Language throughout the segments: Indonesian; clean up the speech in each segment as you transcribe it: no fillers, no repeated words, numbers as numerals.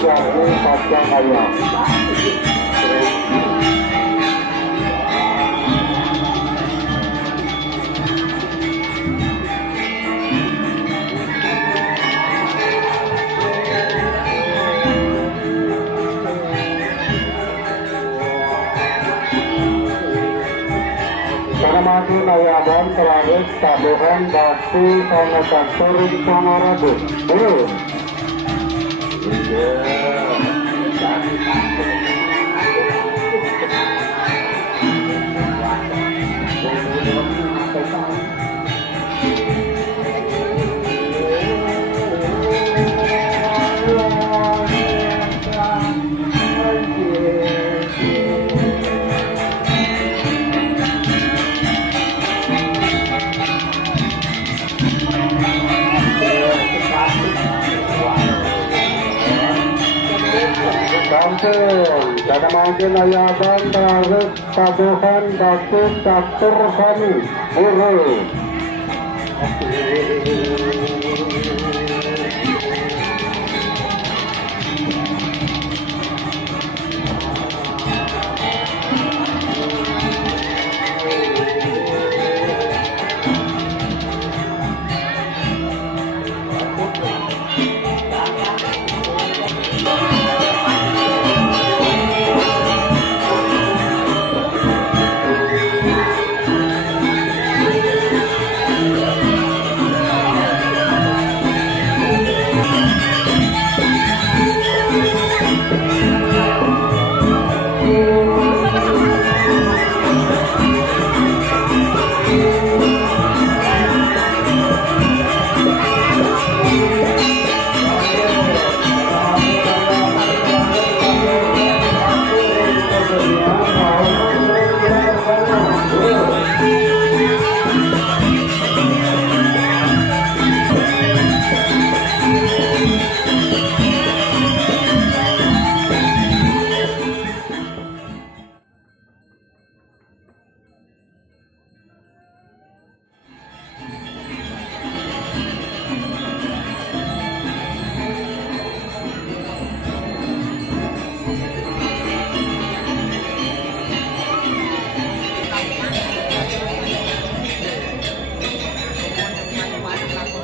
dari Pancakaya. Mati nayaban terakhir tabuhan bakti sama kantorin sama rabu. Karena mungkin ayaban harus tabuhan batu catur kami buru.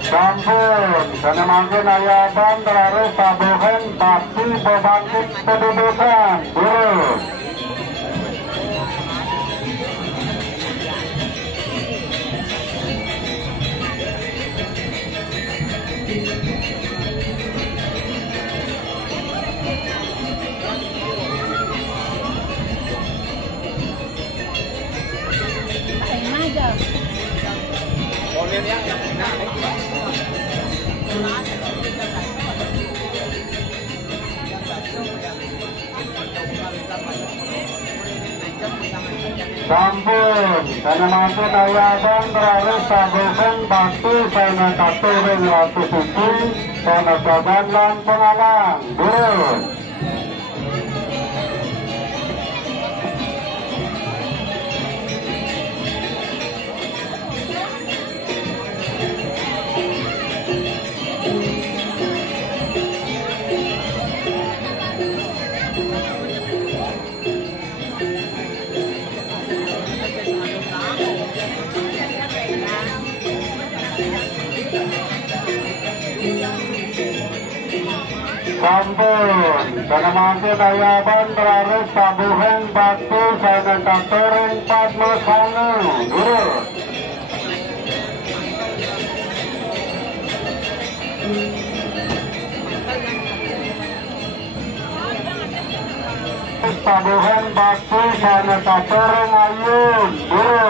Sampun, karena mungkin ayaban terus tabuhan bakti pembangkit pendudukan buru. Sampun, karena mampu nayaban terus tabuhan bakti sana katurin ratu suci sana jaban lan pengalang buru. Sampun, karena mampu nayaban terus tabuhan bakti sana katurin padma sana buru. Tabuhan bakti sana katurin ayun buru.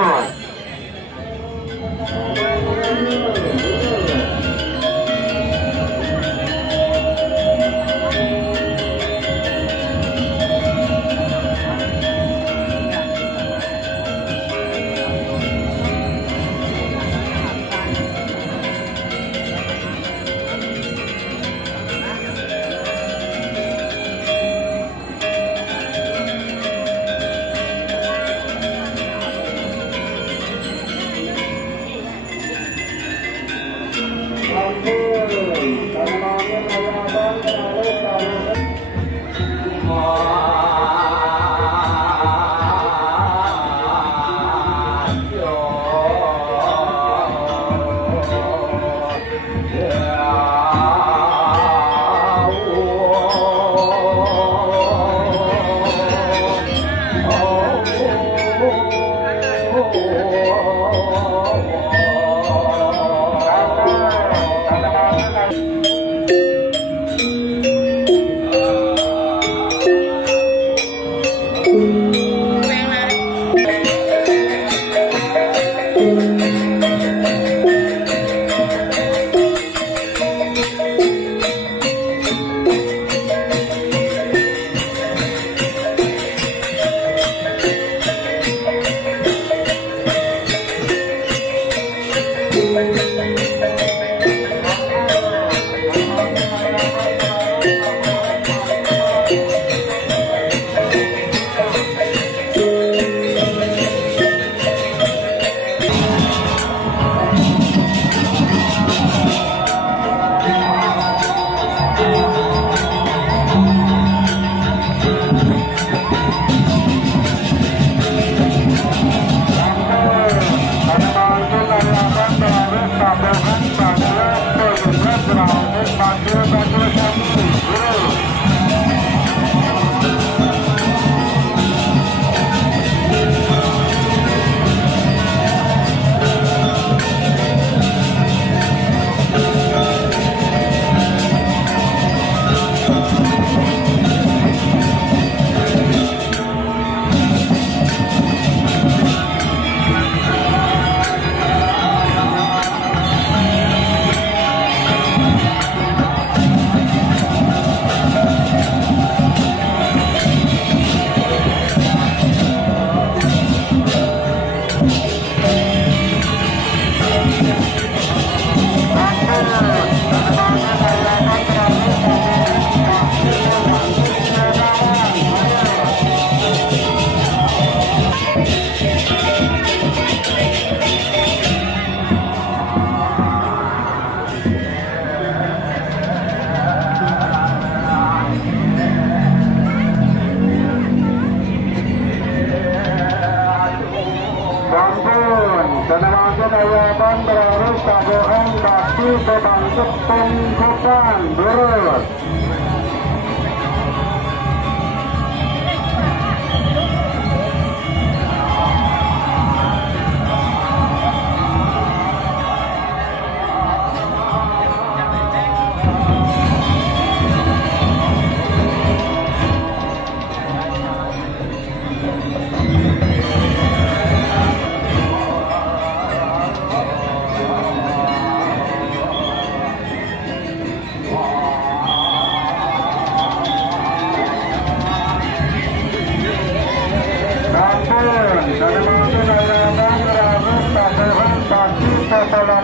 Karena mungkin ayaban berarus tabuhan bakti bebangkit pengkutan durut.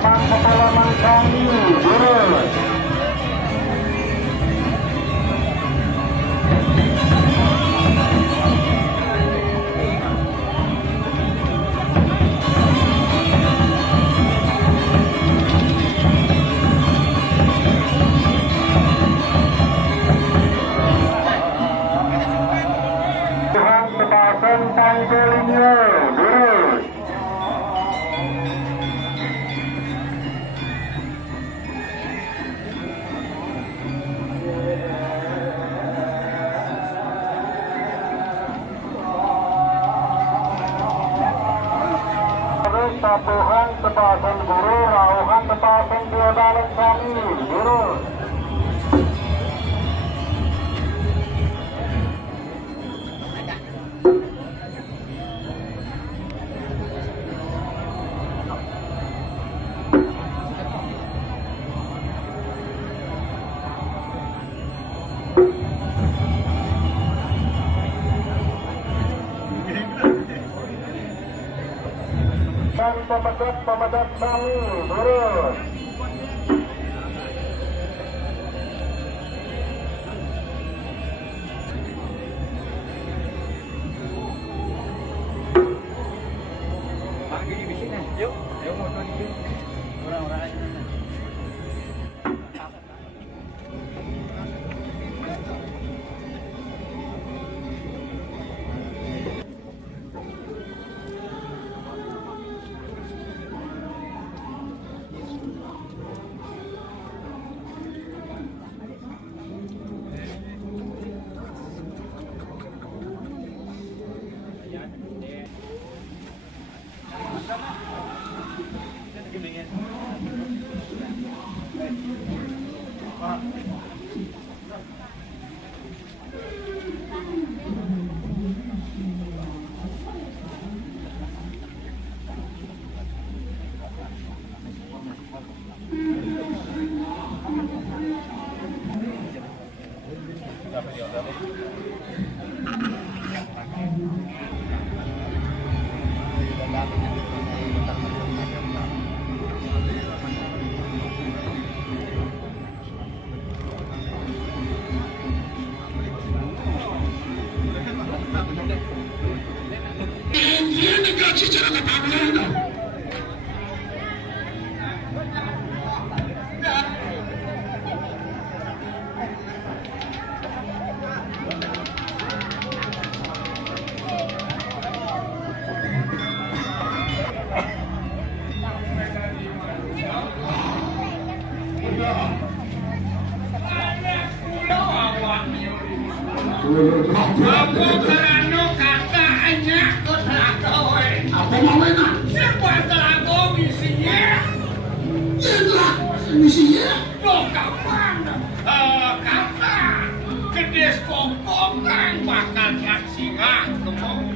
Pengalaman kami durut. Tuhan tebasan panggilnya durut. Tabuhan tebasan guru, rauhan tebasan diadalan kami guru. Dan pemedat kami turun. Yuk, ayo motor ini. Orang-orang ini. Apa karena kata hanya ke telaga apa namanya? Siapa telaga misinya? Itulah misinya. Loh kapan? Kapan? Kedes kokokan bakal singa kamu.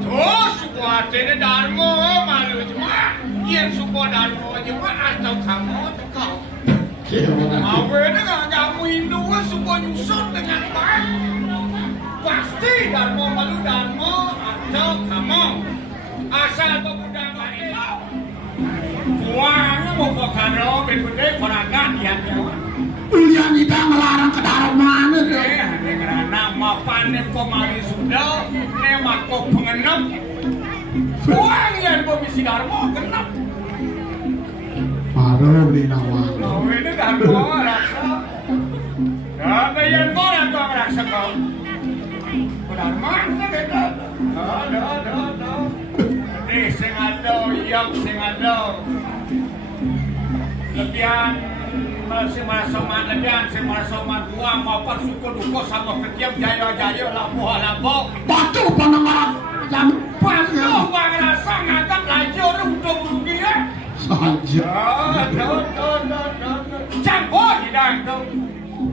Terus sebuah tene darmo malu cuma yang sebuah darmo cuma atau kamu kau. Awe dengan kamu Hindu semua nyusun dengan baik. Pasti Darmo malu Darmo atau kamu. Asal pemuda itu. Kuangnya mau pokaro berbeda korakan yang jawab. Ulian kita melarang ke Dharma Karena mapan komari sudah nema kok pengenep. Kuang yang komisi Darmo genep. Baru beli nawang. Oh ini Darmo raksa. Kaya mo na ito ang raksa ko. Darmo na beda. Hindi, sengal yang sing ada lebihan sama lebihan sama dua maupun suku duku sama ketiap jaya lampu batu pandangan yang batu bang rasa ngagak lajur untuk rugi ya saja campur hidang tu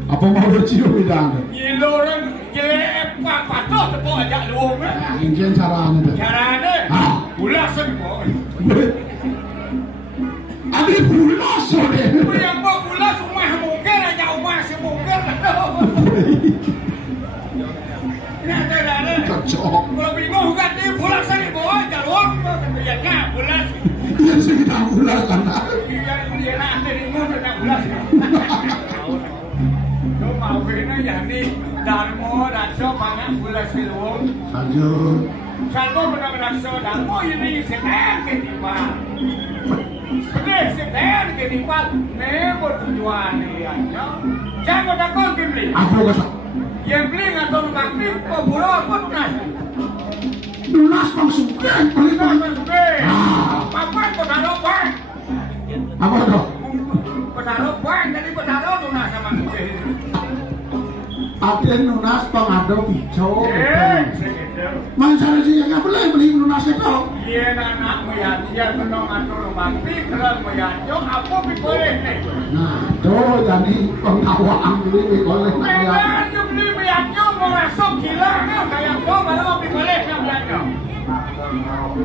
apa mau bercium hidang nyiluran jepak patut tepuk ajak luang ingin caranya caranya ulas semua ada bulas oleh yang buat ulas rumah mungkin aja rumah semungkin kacau kalau bingung kan dia bulas saja bawa jalur ya bulas dia sekitar bulas kan dia nanti bingung tentang bulas lo mau kena jadi darmo rakso banyak bulas siluang saja salvo benar-benar so darmo ini sedang ketimbang sedang ketimbang nebo tujuan dia jangan takut beli apa kata yang beli atau bakti pebulu pun nasi lunas konsumen beli apa penaruh bang apa itu penaruh bang jadi penaruh lunas sama gue ada lunas pengado hijau segitu masalah sih yang beli lunas itu iya anak melihat dia menong atau bakti kalau melihat apa boleh nih nah itu jadi pengawang beli boleh Memang beli melihatnya mau masuk gila kayak gua malah boleh melihatnya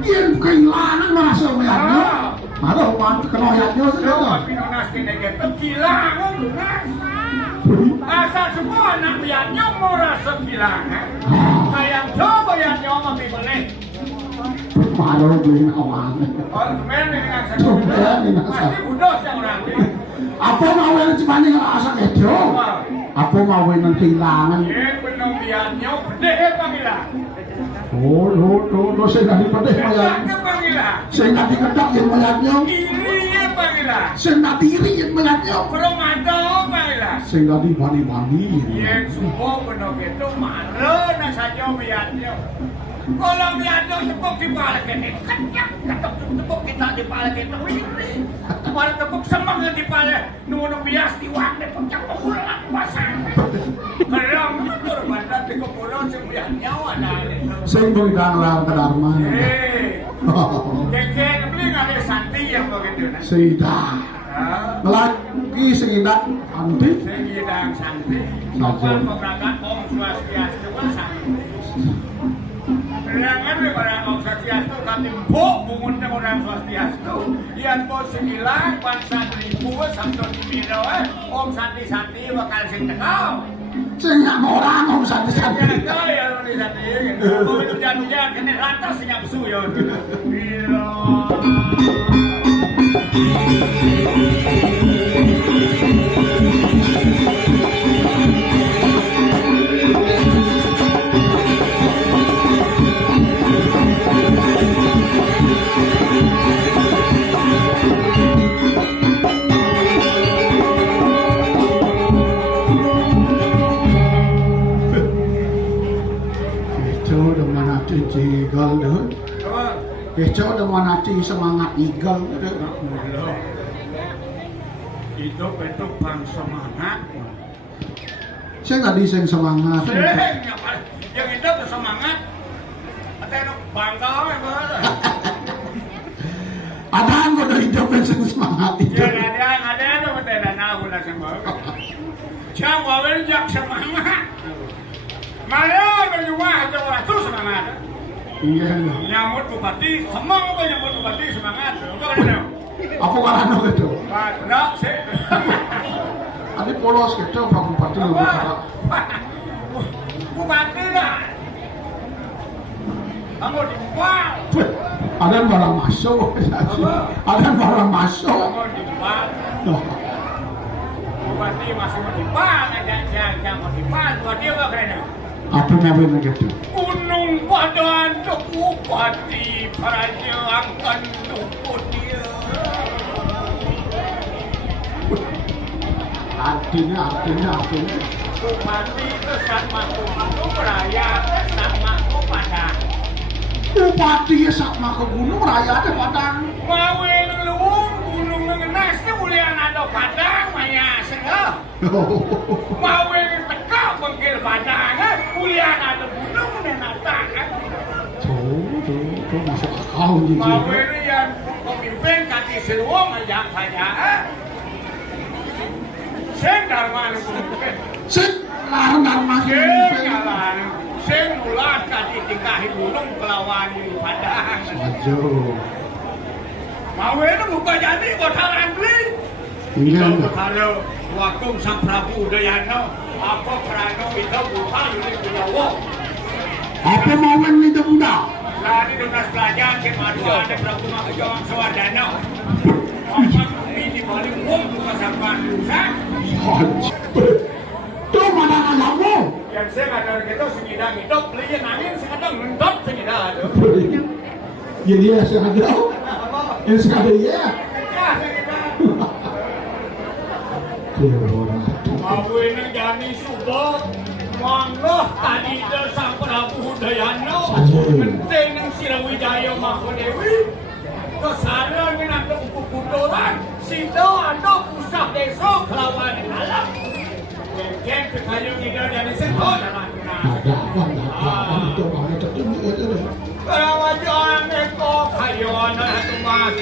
dia kehilangan merasa melihatnya malah mantu kena melihatnya lo tapi lunas kena gitu gila lunas asal semua anak melihatnya mau rasa gila kayak coba yang nyawa boleh malah beli awang oh kemarin dengan saya pasti bodoh yang orang ini apa mau yang cemani ngerasa itu apa mau yang kehilangan yang penuh melihatnya pedih panggilan lo saya nggak dipedih mayat panggilan saya nggak dikedak yang mayatnya iri panggilan saya nggak diri yang mayatnya belum ada panggilan saya nggak dibani-bani yang semua penuh itu marah saja melihatnya kalau melihatnya tepuk di balik ini kenyang tepuk kita di balik itu ini kemarin tepuk semang di balik nunggu bias di wakil pecah pulang pasang kerang mundur bandar di kepulau sembilan nyawa saya berikan larang ke Dharma kek beli nggak ada santi yang begitu sudah lagi sekitar anti segidang santi sopan pemerakan om swastiastu kan santi Renangan barang om swastiastu kami buk bungun orang swastiastu yang bos sembilan bangsa 1000 sampai dibiro om santi bakal sing tekau saya nggak mau orang om santi-santi kau ya om santi kalau itu hujan kena lantas senyap suyon biro Igal deh, besok dengan hati semangat igal deh. Itu bang semangat. Saya nggak diseng semangat. Yang itu tuh semangat. Ada bangga Ada yang udah hidup yang semangat itu. Ya ada betul nahu lah semua. Jangan wajar semangat. Malah berjuang ada orang tuh semangat. Iya. Nyamut bupati, semua apa nyamut bupati semangat. Apa karena itu? Enggak sih. Ada polos gitu Pak Bupati lu bicara. Bupati lah. Kamu dibuang. Ada yang barang masuk. Ada yang barang masuk. Kamu dibuang. Bupati masih mau dibuang aja, jangan mau dibuang. Bupati apa keren? Apa namanya gitu? Gunung Badan Bupati Praja Angkan Dukun dia. Artinya. Bupati itu sama Gunung Raya sama Padang. Bupati ya sama ke gunung raya ada Padang. Mawe ngelung gunung ngenasnya mulia ada Padang maya sengah. Mawe teka bengkel Padang mulia ada gunung dan ada. Tuh masuk akal gitu. Mawe yang pemimpin kaki seluang aja saja. Sendal mana pemimpin? Sik larang makin Jalan. Sing mulat kaki tingkahi gunung kelawan Padang. Aduh. Mawe itu buka jadi botalan beli. Iya. Kalau waktu Sang Prabu Udayana apa Prano itu buka ini Jawa. Apa mau itu muda? Lari dengan pelajar ke Madura ada Prabu Mahajang Sawadana. Apa ini paling umum buka sampan Nusa. Tuh mana anakmu? Yang saya kadang kita sengidang hidup beli angin sekadang mendot sengidang. Jadi ya sengaja. Sengaja ya. Ya sengidang. Mawe nang jani subuh mangloh tadi do Sang Prabu Udayana penting nang Sirawijaya Mahadewi kesana nang ada ukukutoran sido ada pusat desa kelawan alam yang kekayu kita dari situ dalam Ada itu mana tertinggi itu. kalau wajah neko kayu anak tumas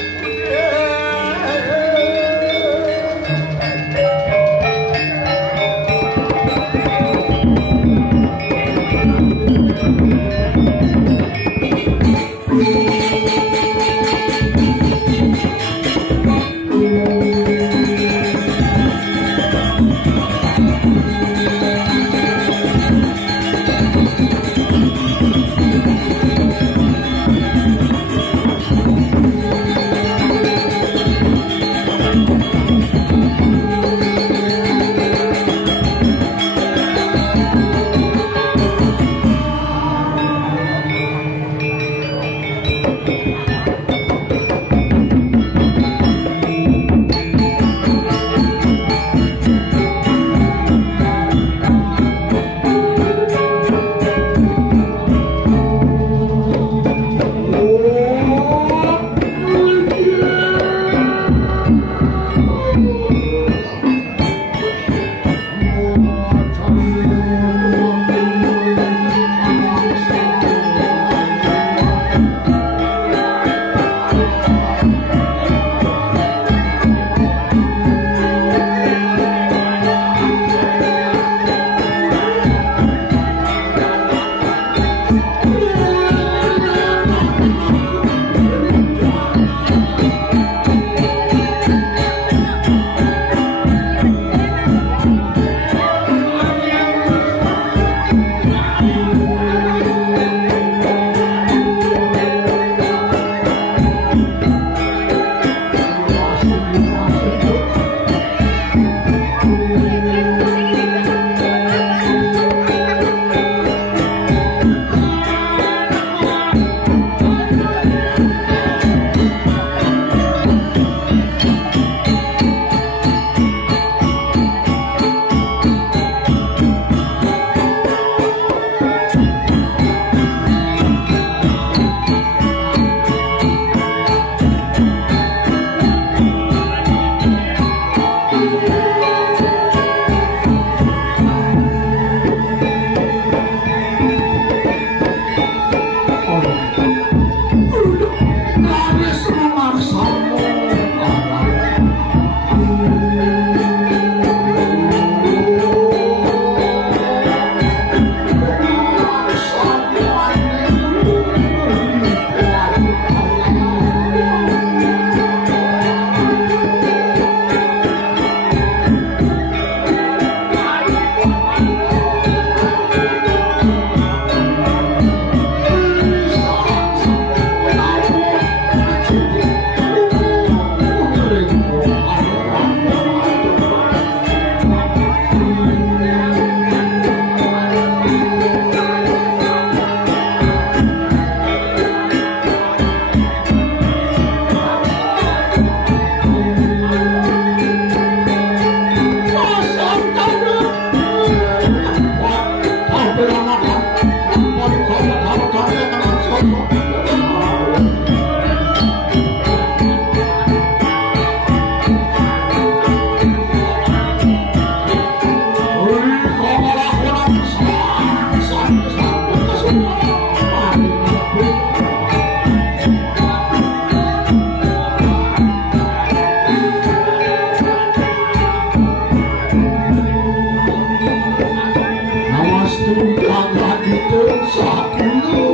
Jaga itu sepuluh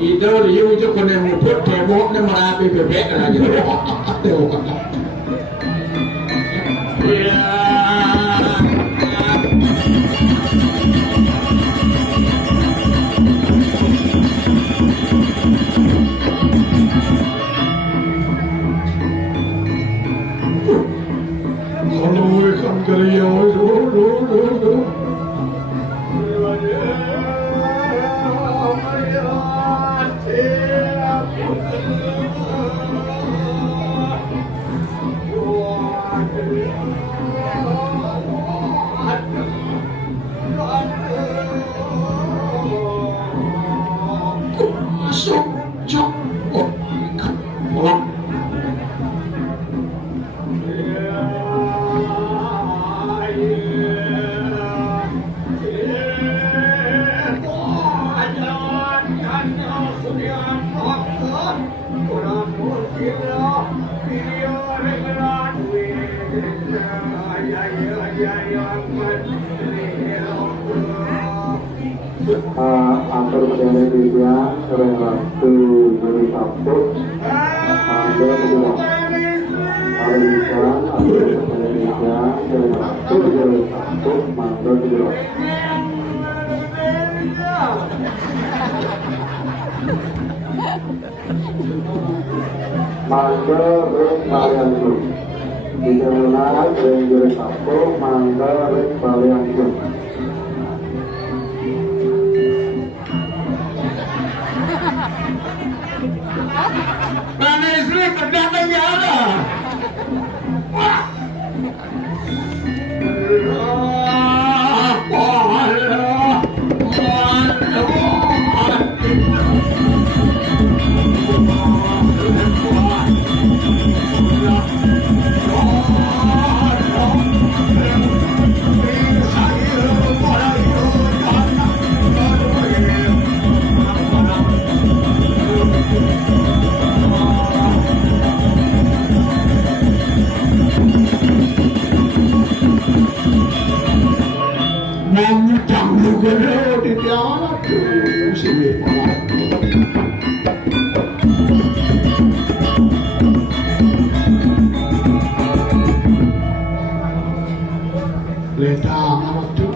Ide dia itu kena mukul tembok ni merapi bebek lagi. Ya. Kalau ikan kerja itu, masuk, cok, oh, ikan, pulang. Atur Indonesia sering waktu dari Sabtu sampai kedua hari Islam atur Indonesia sering waktu dari Sabtu sampai kedua mangga ring kalian dulu bisa menarik dari Sabtu mangga ring kalian dulu. Mana istri kedatangnya ada? Gede di tiara tuh sini leta amat tuh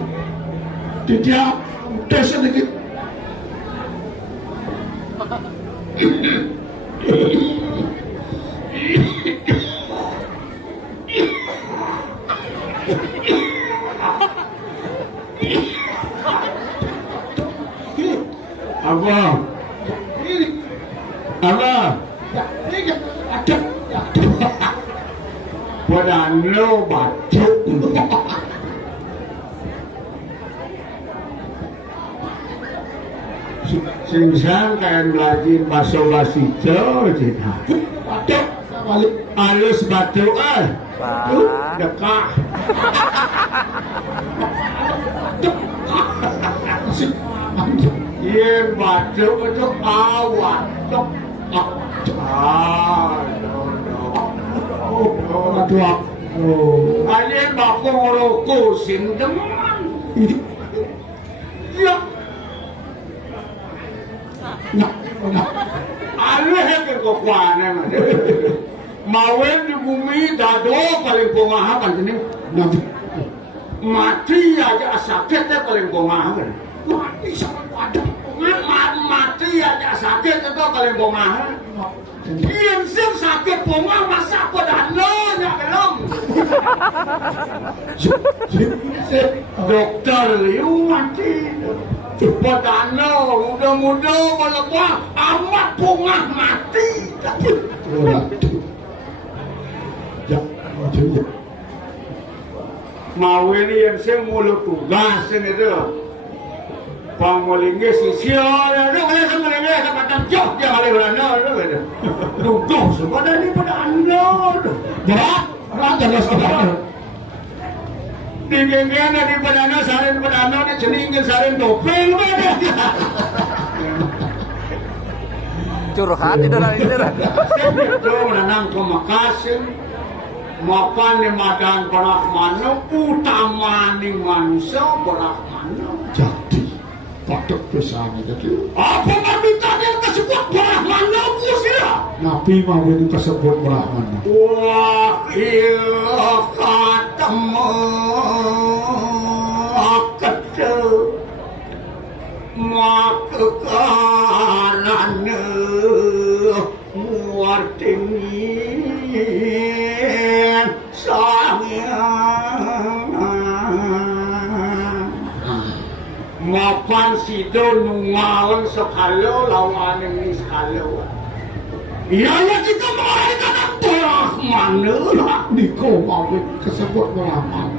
di tiap tes sedikit Apa? Badan lo bacuk. Singsan kayak belajar bahasa basi cita. Bacuk, halus batu dekah. Iya batu itu awat. Alien bako ngoloko sindeman. Ya. Alien ke kokwane mah. Mawen di bumi dado paling pongah kan ini. Mati aja sakit paling pongah kan. Mati sama waduh. Mati aja sakit itu paling pongah. Yang sakit pongah masa padahal belum. Dokter liu mati. Padahal muda-muda malah amat pongah mati. Mau ini yang saya mulut tugas ini tu. Pangolingge sisial, ada kalian sebenarnya kesempatan jauh dia kali beranda, ada. Duduk semua dari pada anda, berat, jangan sabar. Di genggen dari pada anda, sarin pada anda, di ceningin sarin topeng, ada. Curhat itu lah ini lah. Itu menanam kemakasin, mapan di madan berahmanu, utama ni manusia berahmanu. Jadi. Patok pesan itu. Apa mati tadi kasih Nabi mau itu tersebut Brahman. Wa ilaqatama akadda makakarana muartini sayang mapan sido nungawan sekalo lawan ini sekalo. Ya kita mengadakan Brahman lah. Niko mau tersebut Brahman.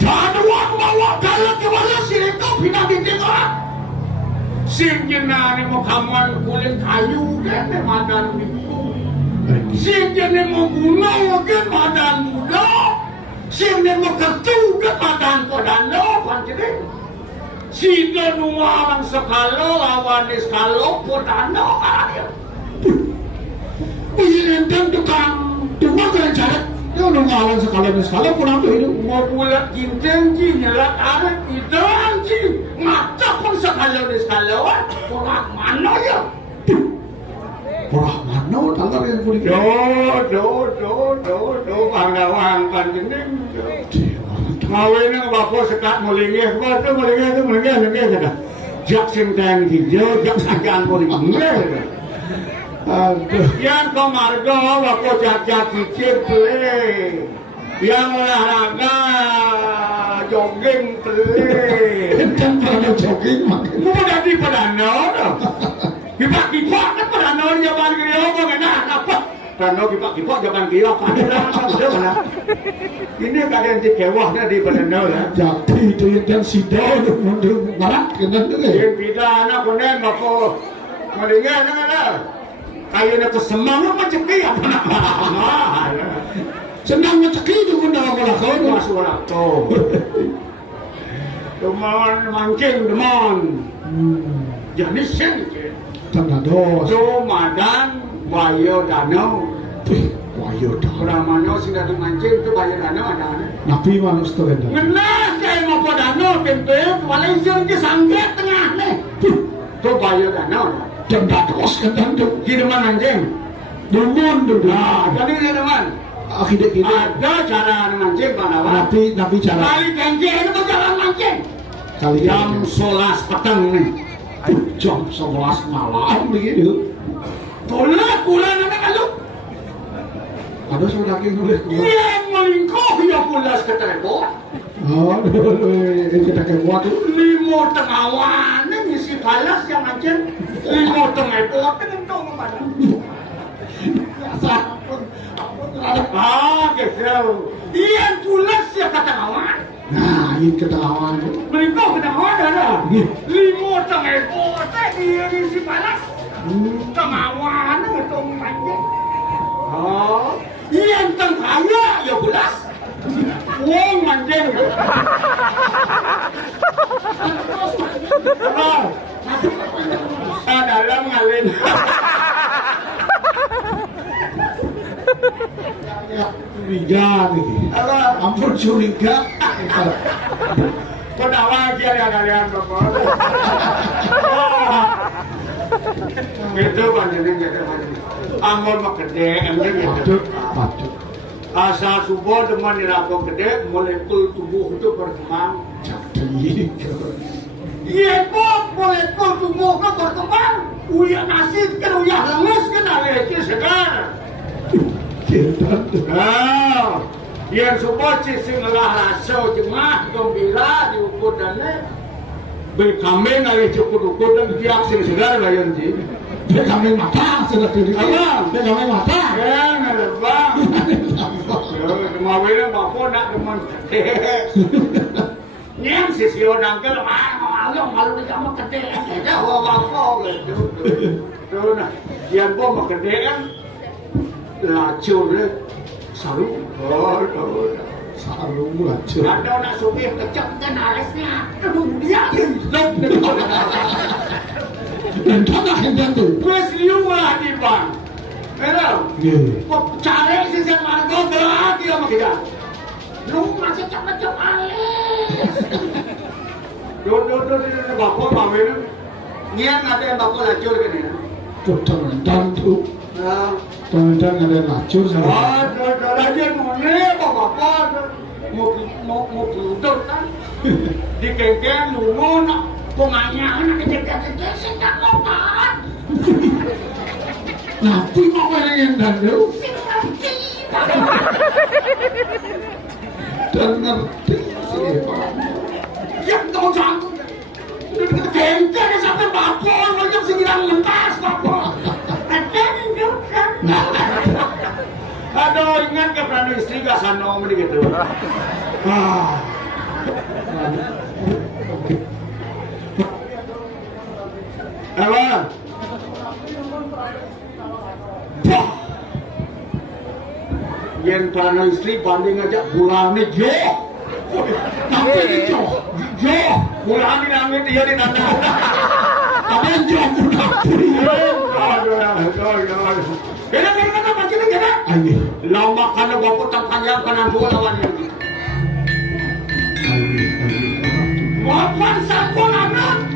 Dan bawa kalau kemana sih kau pindah di tengah. Sing jenane mau kaman kulit kayu kan madan itu. Sing jenane mau gunung kan madan muda. Sing jenane mau ketu kan madan kodano pancen. Si nualang sekalo lawan sekalo kodano ada. Ini tukang keren cara. Dia udah ngawan sekali pulang tuh itu. Mau bulat ginteng ji nyelat ada idang ji mata pun sekalo pulang mana ya? Porah mana tanggal yang kulit. Do panggawang panjeneng. Ngawene bapak sekat mulingeh, bapak mulingeh sudah. Jak sing tang hijau, jak sakan mulingeh. Aduh. Yang kemarga bapak jak cicip beli. Yang olahraga jogging beli. Kan pada jogging makin. Mau jadi pedano dah. Kipak kan pedano jaman kiri apa enak apa? Pedano kipak jaman kiri apa? Ini kadang di kewahnya di pedano lah. Jadi itu yang sido mundur barat kan tuh. Yang pidana konen bapak melingah lah. Kayaknya kesemangnya macam dia apa? Senang rezeki itu benda apa lah kau Masuk lah tu. Deman mancing deman. Jadi sen je. Tanda dos. Jo madan bayo danau. Wayo dah. Pramano sudah dimancing tu bayo danau ada. Nabi manus tu kan. Menah saya mau danau tempe Malaysia ke sangget tengah ni. Tu bayo danau. Tanda dos kan tu. Di deman anjing. Dumun tu. Ah, jadi di deman. Akhirnya kita Ada cara mancing panawan. Nabi cara Kali kenji itu jalan mancing. kali Jam 11 petang nih. jam 11 malam begitu. Pula nak kalau. Ada sudah lagi nulis. Yang melingkuh ya pula seketelepon. Oh, kita kebuat tu. Limo tengawan ni misi balas yang mancing. Limo tengepot dengan dong mana. Ah, kesel. Yang pula siapa tengawan. Nah, ini ketahuan tu. Melingkuh tengawan ada. Limo tengepot dia misi balas. Tengawan dengan dong mancing. Oh, yang tengkaya ya pulas. Wong mancing. Dalam ngalin. Curiga ni. Ampun curiga. Kau dah wajar ya kalian bapak. Itu panjangnya gitu. Ampun mak gede, emang gitu. Patut. Asal subuh teman dirapok gede, molekul tubuh itu berkembang. Jadi. Iya kok, molekul tubuh itu berkembang. Uyah nasi kan uyah lemes kan alergi segar. Kita Nah, yang subuh sing lah rasa jemaah gembira diukur dan berkambing oleh cukup-cukup dan dia sing segar layan ji. kami mata sudah tu. Apa? Kami mata. Ya, ngelebang. Mau bilang bapak nak teman. Nyam sisi orang ke malu di kamar gede. Ya, bapak gitu. Tu nah, yang bawa gede kan lacur dia saru. Oh. Sarung lacur. Ada nak supir kecap kan alasnya. Aduh dia. Dan tanah yang tu. Gue seliu lah di bang. Hello. Ya. Kok cari sisi margo gerak dia sama kita. Lu masih macam alis. Do bapak pawin. Niat ada yang bapak lacur kan ini. Betul dan tu. Nah, Kemudian ada lacur sama. Ada mana bapak mau tutup kan? Di kengkeng dulu nak penganyangan kecil-kecil sedang kopan. Nanti mau pengen dulu. Dan ngerti sih Pak. Yang tahu sanggup. Kengkeng sampai bapak macam segilang mentas bapak. Aduh, ingat ke pernah istri gak sana gitu. Apa? Yang pernah istri banding aja bulannya jauh. Tapi ini jauh. Bulan ini nangis dia di nanda. Tapi jauh budak puri. Kena macam ni kena. Ayo. Lama kana bapak tak panjang kanan dua lawan ini. Wapan sakon anak.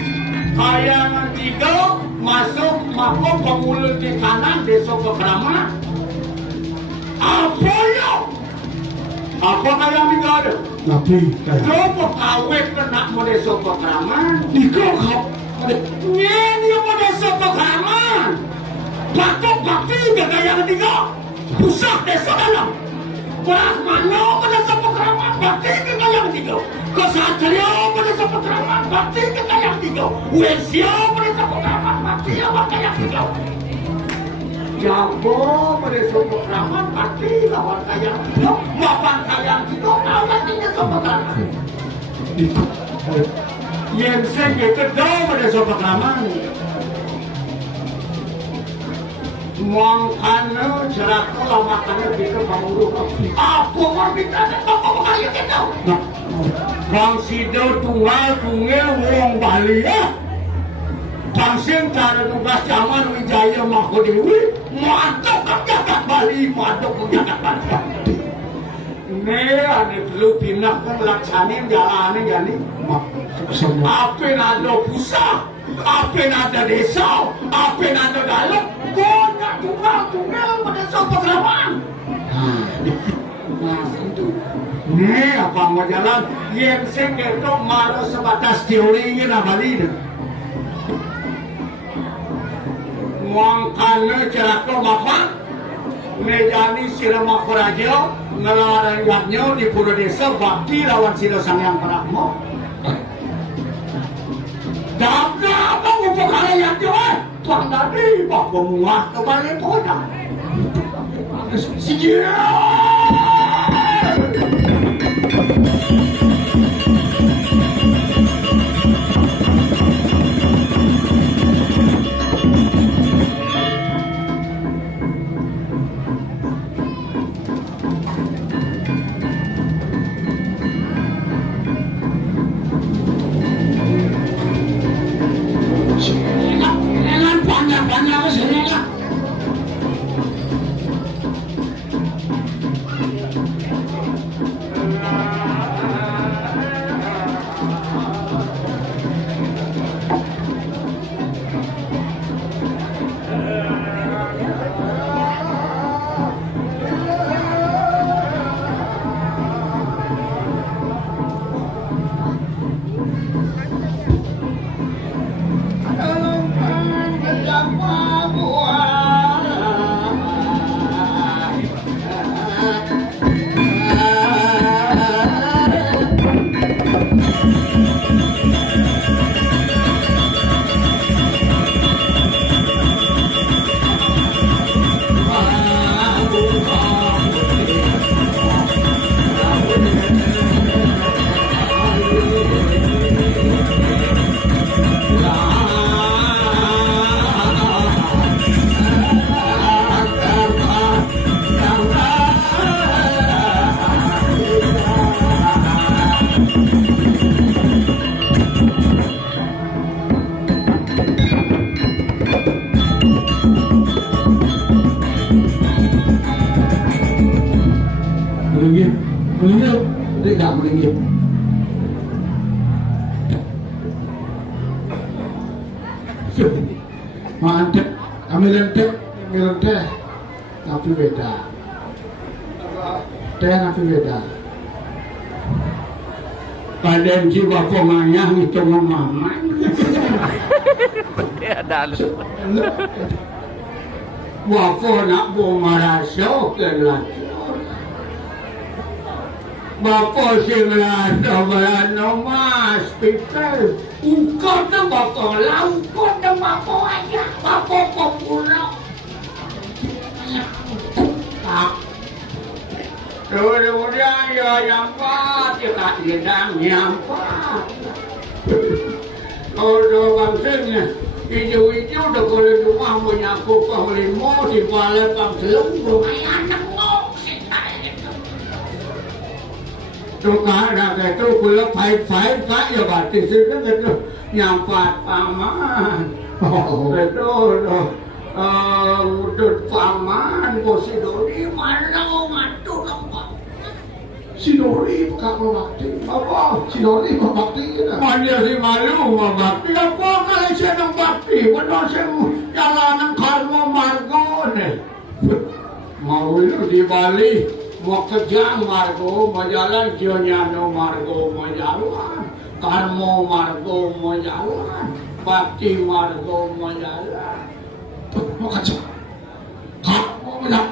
Kayangan tiga masuk makom pemulut di kanan besok ke keramat. Apa ya? Apa kayang tiga ada? Tapi kayak. Coba kawin kena mau besok ke keramat. Nikah kau. Ini mau besok ke keramat. Bakok bakti gak kayang tiga. Pusat desa dalam. Brahmana pada sepekeramat bakti ke kayang tiga. Kesatria pada sepekeramat bakti ke kayang tiga. Wesya pada sepekeramat bakti ke kayang tiga. Jago pada sepekeramat bakti lawan kayang tiga. Mapan kayang tiga kau baktinya sepekeramat. Yang saya kedua pada sepekeramat. Mangkana jeraku lama kana kita bangun. Apa mau kita apa kaya kita? Bang Sido tunggal wong Bali ya. Bangsin cara tugas zaman Wijaya Mahkodewi mantap jagat Bali mantap jagat Bali. Ne ane perlu pindah ke laksani jalanin yani. Apa ada pusat, apa ada desa, apa ada dalam. Kona tunggal pada sepekeraman. Nah itu. Nih apa mau jalan? Yang seketok malu sebatas teorinya nak balik. Muangkana cerako apa? Mejani sirama korajo ngelawan rakyatnya di pura desa bakti lawan sila sang yang perakmo. Dapna apa ngumpul rakyat joan? Tuan tadi bapak menguah kembali kota. Siap. Tidak meringit. Mantap, ambil teh. Tapi beda. Teh tapi beda. Kadang jiwa pemanyah itu memaman. Wapo nak bumaraso kelacur. Bapo singlaso balano mas pikir. Ungkot na bapo laungkot na bapo aja. Bapo populo. Tak. Kemudian ya nyampat, ya kak gedang nyampat. Udah bangsanya, hijau-hijau udah boleh rumah menyapu penglimo di balai pangselung rumah anak ngok. Tuh karena itu kalau pahit-pahit kak ya berarti itu gitu nyampat paman. Betul. Udut paman, Posidori malau mantu lembak. Sidori kak bakti. Apa? Sidori bakti kita. Manja si malu bakti apa kalau saya nang bakti, benar saya jalanan karma margo nih. Mau itu di Bali, mau kerja margo, mau jalan Gionyano margo, mau jalan karmo margo, mau jalan bakti margo, mau jalan. Mau kacau. Kak mau bilang.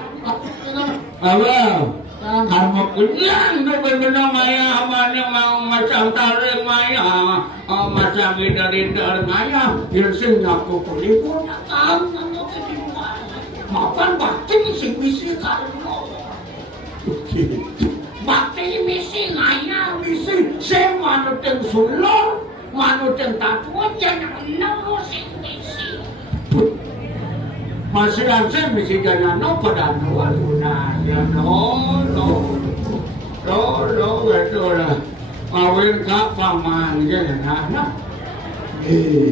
Abang, karma kenyang tu benar maya, mana mau macam tarik maya, macam hindar maya, yang sengaku pelipur nak mapan bakti misi karma. Bakti misi ngaya misi, saya manut yang sulur, manut yang tatuan jangan nemu misi. Masih langsung misi jangan no pada nualuna, ya no betul lah. Kawin kak paman je nah.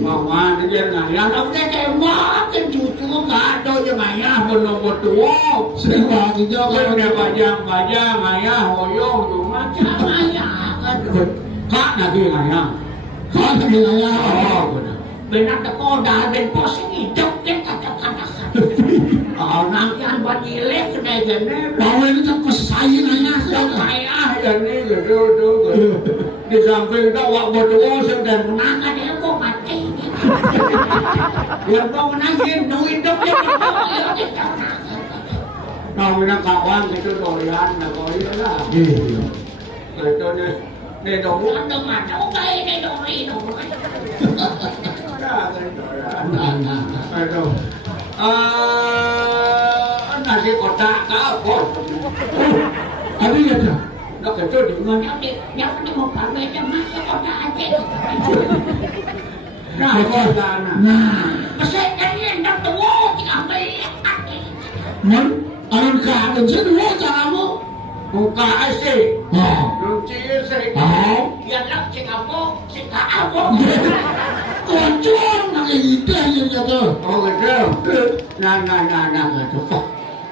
Paman je nah. Yang namanya kemak kan cucu nggak ada je maya benar tua. Sering lagi juga. Dia bajang maya hoyong tu macam maya kan. Kak lagi maya. Kak lagi maya. Oh benar. Benar tak kau dah ben posing hidup dia kata-kata. Orang yang buat ilek kena jenis. Bawa ini tak kesayin aja. Saya jenis gitu. Di samping tak wak berdua sedang menangkan dia kok mati. Dia mau menangin duit dia. Nah, kita kawan itu dorian, nak kau itu lah. Itu ni dorian tu mana? Okey ni dorian. Nah. Aduh. Nasi kotak apa? Ada ya dah. Nak kata di mana? Yang ni mau pakai macam kotak aja. Nah, kotak. Nah. Pasal ni nak tua kita beli. Mun, alun ka alun sa dua caramu. Buka asyik. Lunci asyik. Ya nak sing apa? Sing apa? Kocok nak ide je tu. Oh betul. Nah tu.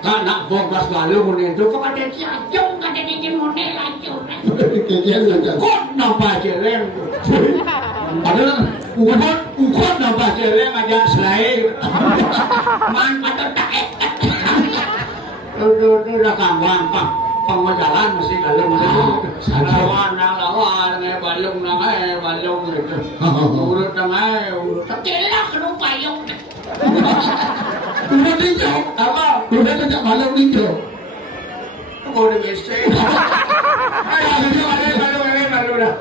Kak nak bongkas balung ni tu kau ada siajung ada di jemonel lacur. Kejian saja. Kau nampak jeleng. Ada Ukot nampak jeleng aja selain. Man patut tak. Tu dah kawan pengajaran mesti kalau lawan balung itu. Urut urut. Kelak lu payung. Udah tinjau. Apa? Udah tinjau balung tinjau. Kau dah biasa. Ayo dah.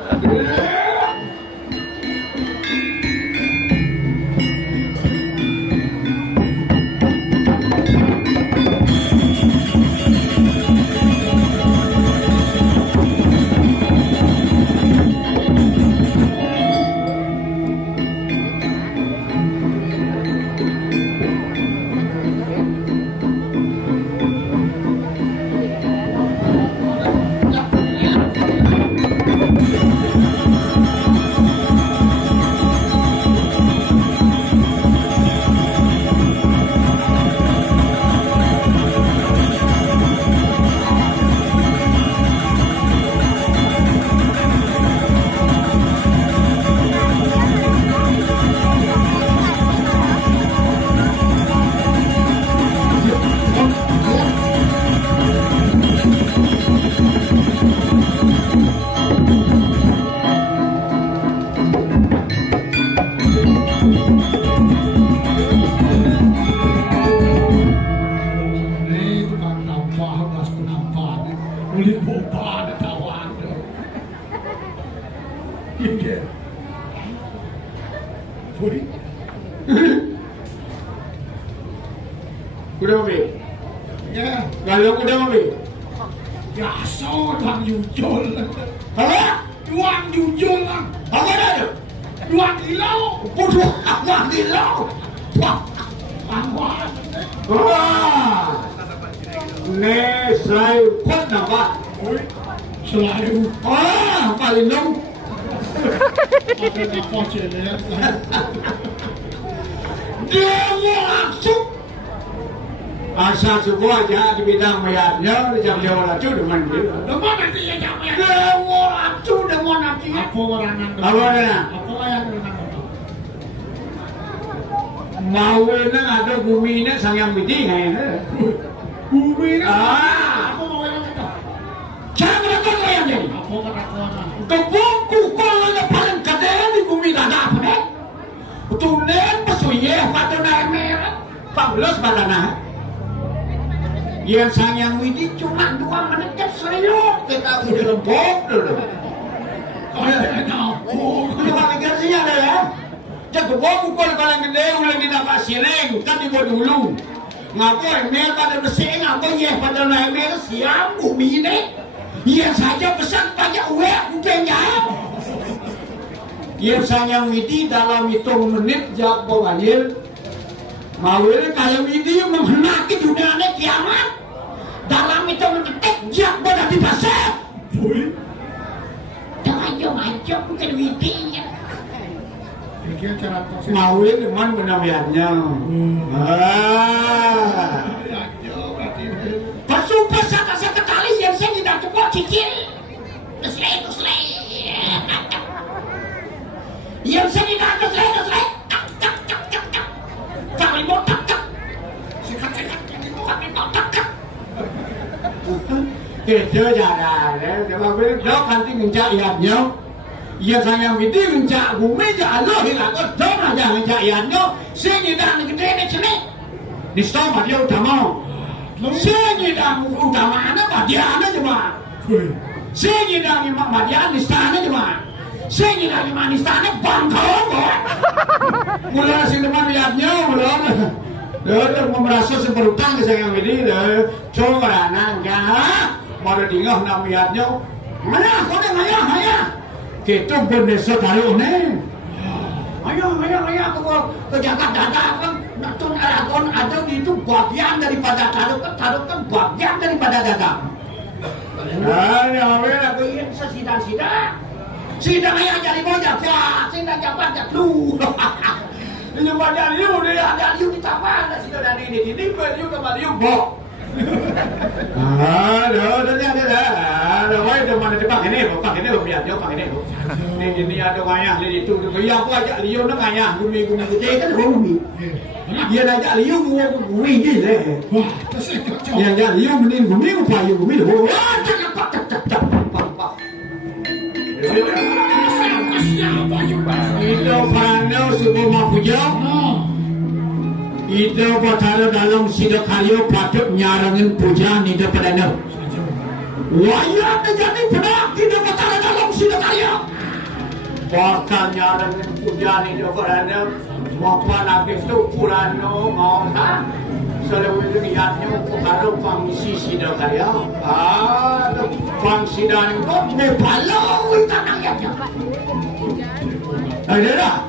Kuda mobil. Ya, Kalau kuda mobil. ya so tuang jujol. Apa? Tuang jujol lah. Apa dah? Tuang kilau. Bodoh apa hilau? Wah, Angwan. wah. Nih saya pun nampak. Selalu. Ah, paling dong. Ada nak pocen ya. Dia langsung. Asal sebuah aja di bidang mayatnya, jam jawab lacu dengan dia. Demak nanti ya jam ya. Dia lacu dengan nanti. Apa orang nang? Apa dia? Apa yang nang? Mau ini ada bumi ini sangat bidi kan? Bumi ni. Ah. Apa mau yang itu? Jangan melakukan yang jadi. Apa kata Kebunku kalau yang paling kadang di bumi dah apa ni? Tulen pasuye pada naik merah, panglos pada naik. Yang sayang widi cuma 2 menit serius kita udah lembok dulu. Kalau paling kerjanya adalah jago pukul paling gede ulang di dapat siring kan dibuat dulu. Ngapain mer pada bersih ngapain ya pada naik mer siap bumi ini. Ia saja pesan pajak uang bukannya. Yang sayang widi dalam hitung menit jago banjir. Mawil kalau widi menghenaki dunia ini kiamat. Dalam itu mendetik jago dari pasar. Ayo bukan widinya. Ini cara kau. Mawil teman menawiannya. Bersumpah satu kali yang saya tidak cukup cicil. Keselai. Yang saya tidak keselai. Jangan mau tak. Sikat. Kita jalan, sebab bila nanti mencak iatnya, ia sayang itu mencak bumi Allah hilang, kau aja mencak iatnya, sehingga gede ni cili, di stop dia utama, sehingga utama mana dia ada cuma, sehingga dia di sana cuma, sehingga di sana bangkau, mula si teman iatnya mula. Dia merasa seberutang ke sayang ini, coba nang jangan. Mau tinggal namiatnya, mana? Kau dah ayah. Kita berdesa tahu ni. Ayah, kau kejaga dada kan? Natun aragon ada itu bagian daripada taruh kan bagian daripada dada. Aku ingin sesidang. Sidang ayah jadi banyak ya, sidang jabat tak lu. Ini banyak liu dia ada liu di taman, sidang ini liu kembali liu bok. Ada mana pakai ni biar jauh pakai ni. Ini ada ayah di itu. Dia aku ajak liu nak ayah gumi kecil kan gumi. Dia ajak liu gumi ni le. Wah, tersekat. Dia ajak liu mending gumi upaya gumi le. Itu pandau semua mapuja. Itu patara dalam sidak kayu patut nyarangin puja ni daripada no. Wayang terjadi pada tidak patara dalam sidak kayu. Patut nyarangin puja ni daripada no. Maka nabis tu Purano mau tak? Selalu itu niatnya patara pangsi sidak kayu. Pangsi dan itu mepalau tanah ya. Ada dah.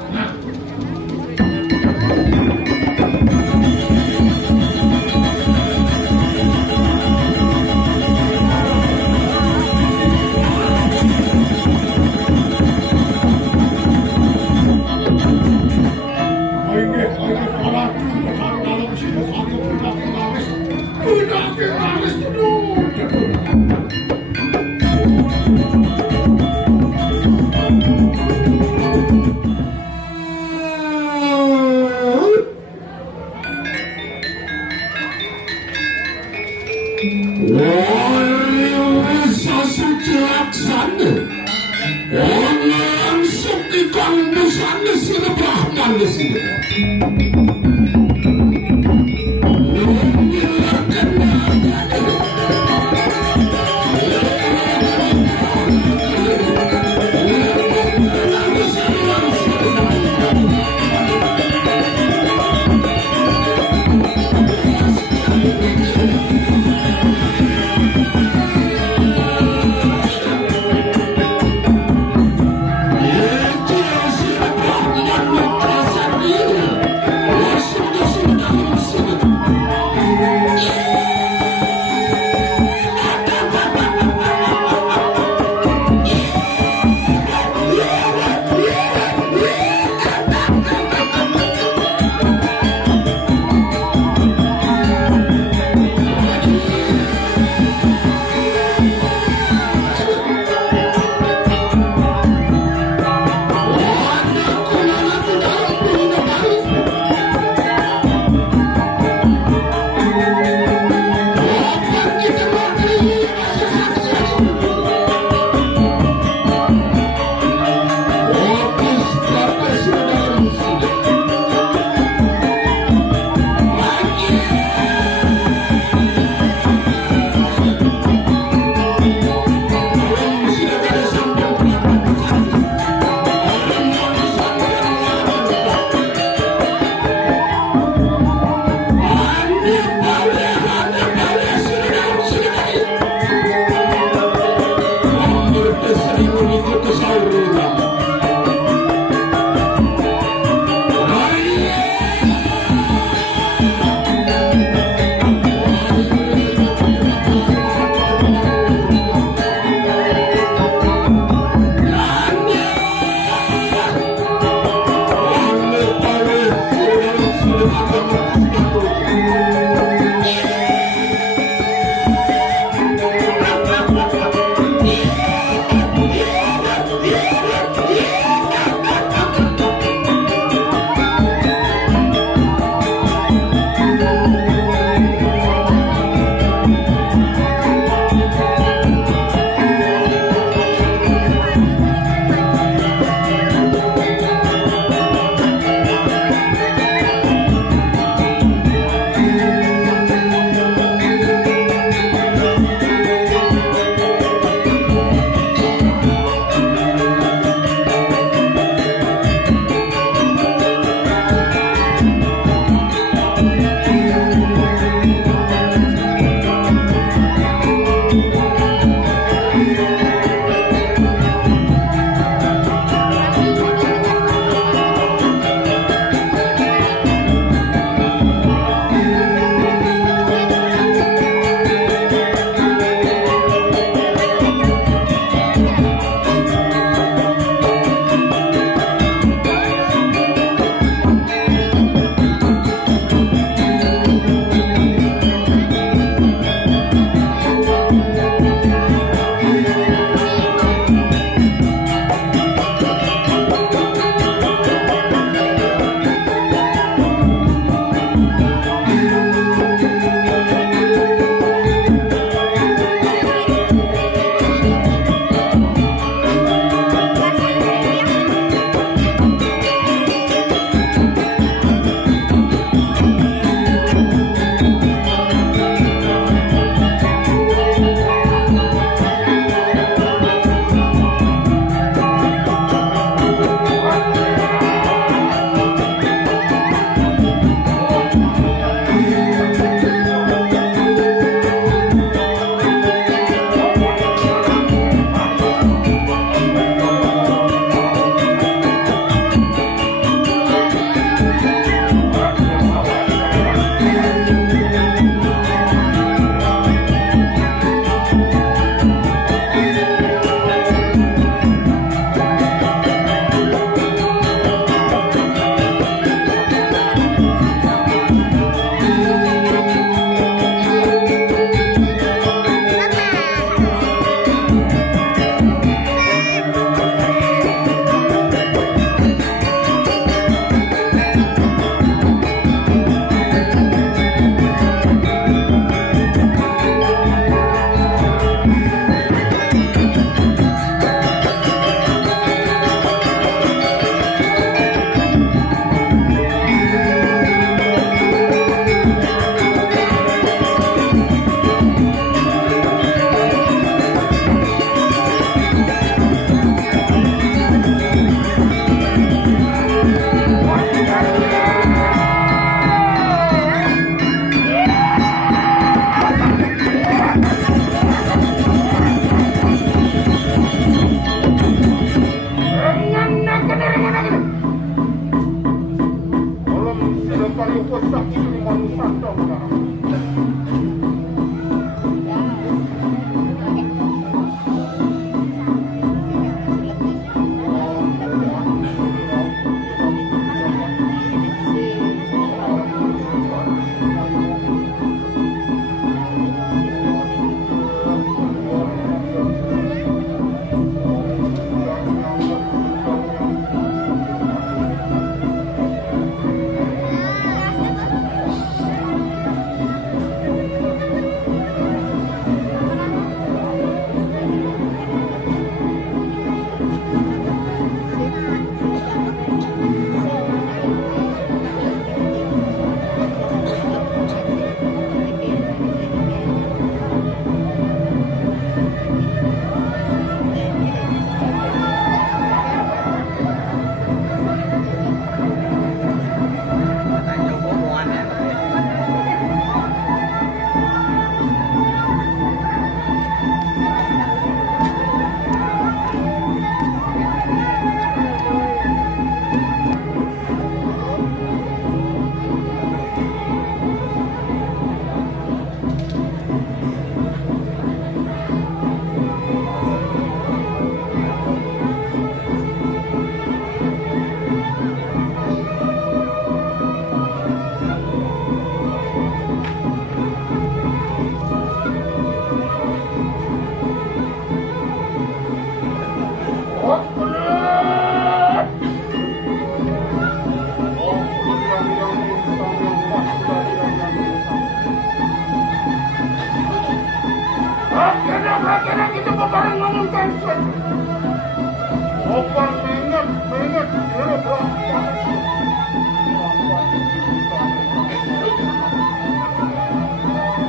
Opan mingat, kira berapa?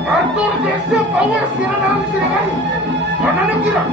Atur desa power silakan silakan. Mana nak kira?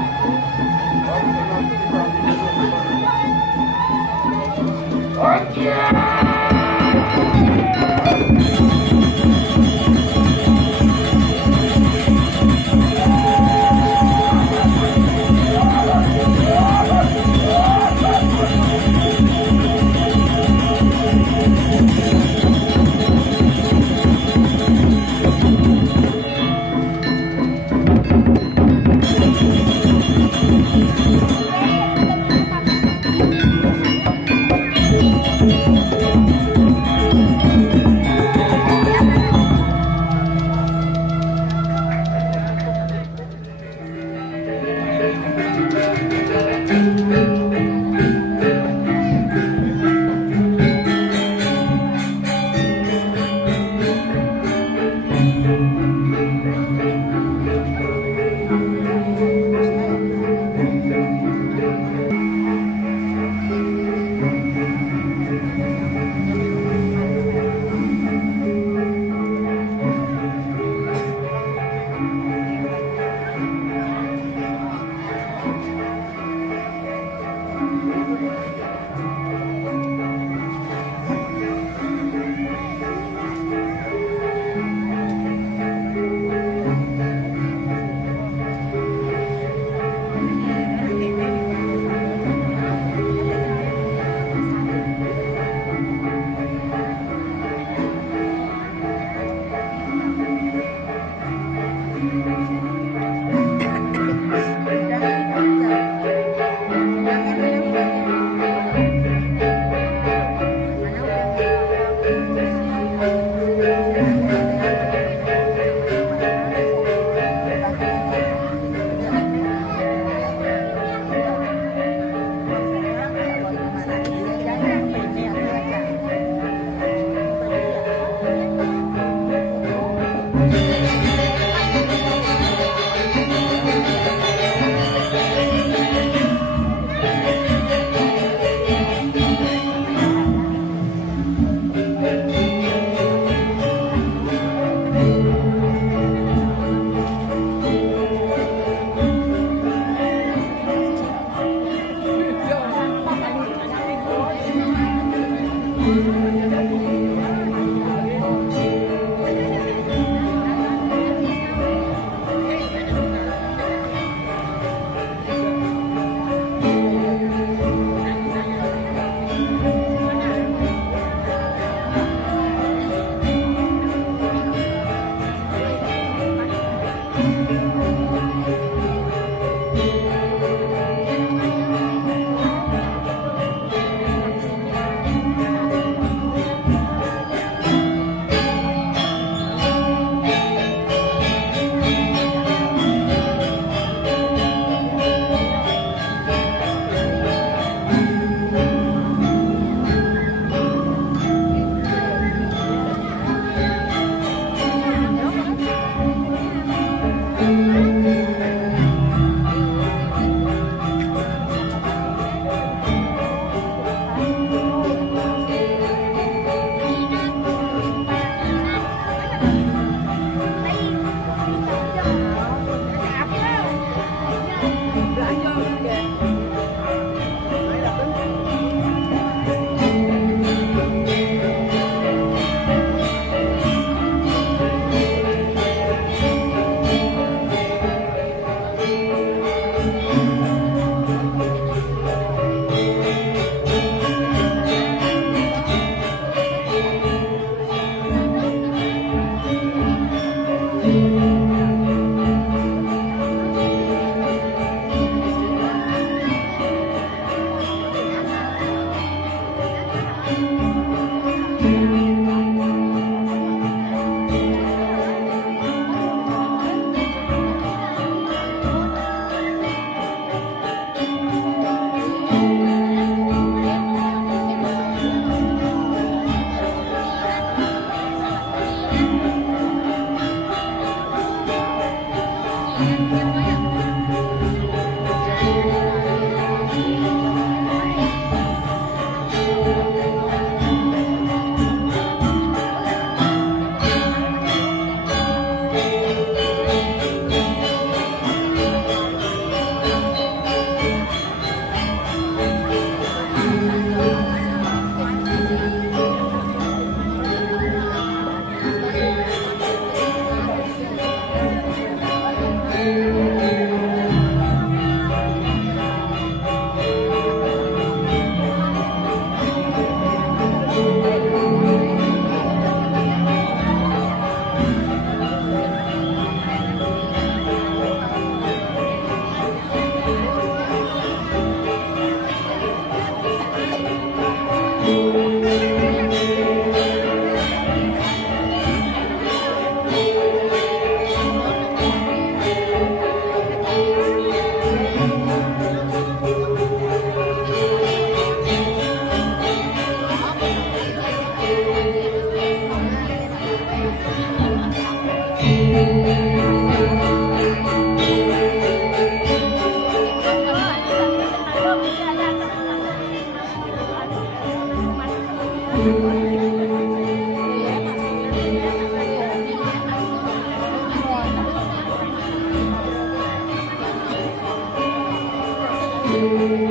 Thank you.